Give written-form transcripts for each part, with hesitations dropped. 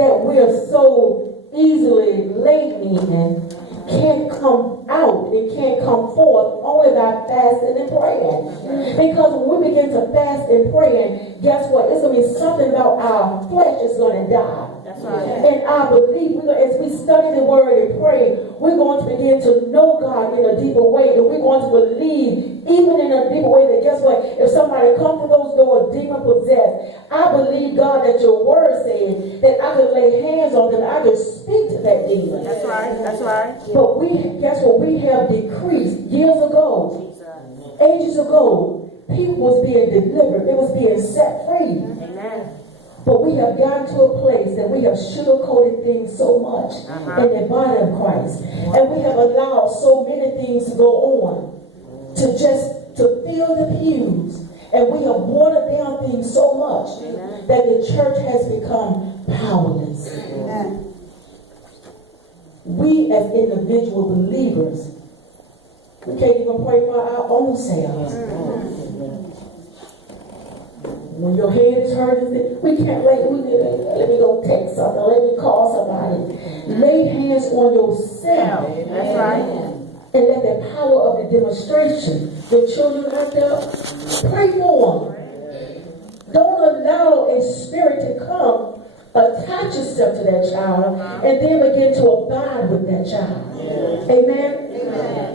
that we're so easily laden in can't come out, it can't come forth only by fasting and praying. Because when we begin to fast and pray, guess what? It's going to be something about our flesh is going to die. That's right. And I believe as we study the word and pray, we're going to begin to know God in a deeper way, and we're going to believe even in a deeper way that, guess what, if somebody comes through those doors demon possessed, I believe, God, that your word says that I can lay hands on them, I can speak to that demon. That's right. That's right. But guess what, we have decreased years ago, ages ago, people was being delivered, they was being set free. Amen. But we have gotten to a place that we have sugar-coated things so much in the body of Christ. And we have allowed so many things to go on to fill the pews. And we have watered down things so much that the church has become powerless. We as individual believers, we can't even pray for our own selves. When your head is hurting, we can't let me go text something, let me call somebody. Lay hands on yourself. That's right. And let the power of the demonstration, the children out there, pray for them. Don't allow a spirit to come, attach yourself to that child, and then begin to abide with that child. Amen? Amen.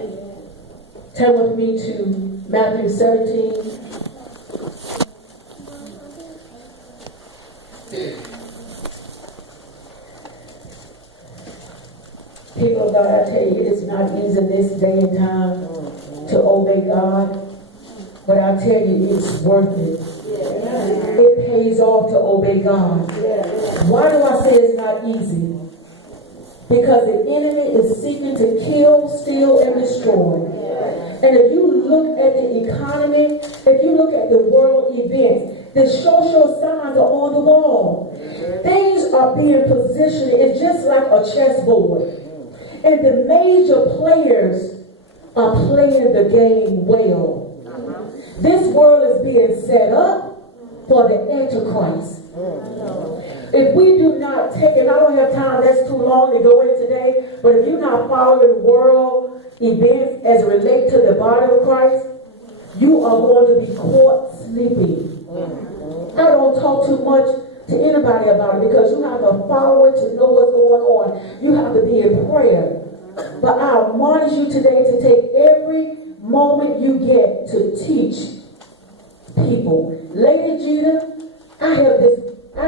Turn with me to Matthew 17. People of God, I tell you, it is not easy in this day and time to obey God, but I tell you, it's worth it. It pays off to obey God. Why do I say it's not easy? Because the enemy is seeking to kill, steal, and destroy. And if you look at the economy, if you look at the world events, the social signs are on the wall. Things are being positioned. It's just like a chessboard. And the major players are playing the game well. This world is being set up for the Antichrist. If we do not take it, I don't have time, that's too long to go in today, but if you're not following world events as it relate to the body of Christ, you are going to be caught sleeping. I don't talk too much to anybody about it because you have to follow it to know what's going on. You have to be in prayer. But I admonish you today to take every moment you get to teach people. Lady Judah, I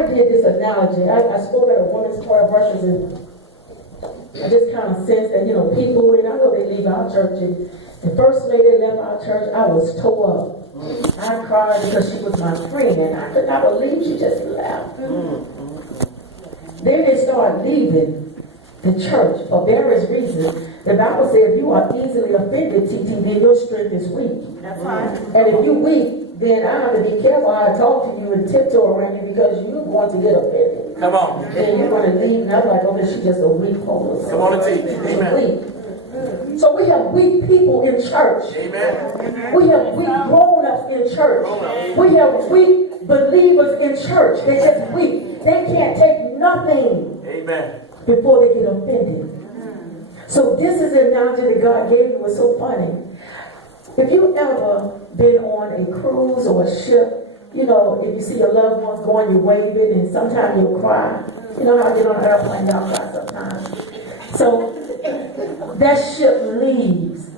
did this analogy. I spoke at a women's choir breakfast, and I just kind of sensed that, people, and I know they leave our church, and the first lady left our church, I was tore up. I cried because she was my friend, and I could not believe she just left. Then they started leaving the church for various reasons. The Bible says if you are easily offended, TT, then your strength is weak. That's right. And if you're weak, then I have to be careful how I talk to you and tiptoe around you because you're going to get offended. Come on. And you're going to leave, and I'm like, oh, she's just a weak homeless. Come on and teach. Amen. Weak. So we have weak people in church. Amen. We have weak grown-ups in church. We have weak believers in church. They're just weak. They can't take nothing. Amen. Before they get offended. So this is an analogy that God gave me. It was so funny. If you've ever been on a cruise or a ship, if you see your loved ones going, you're waving, and sometimes you'll cry. You know how I get on an airplane, I'll cry sometimes. So that ship leaves,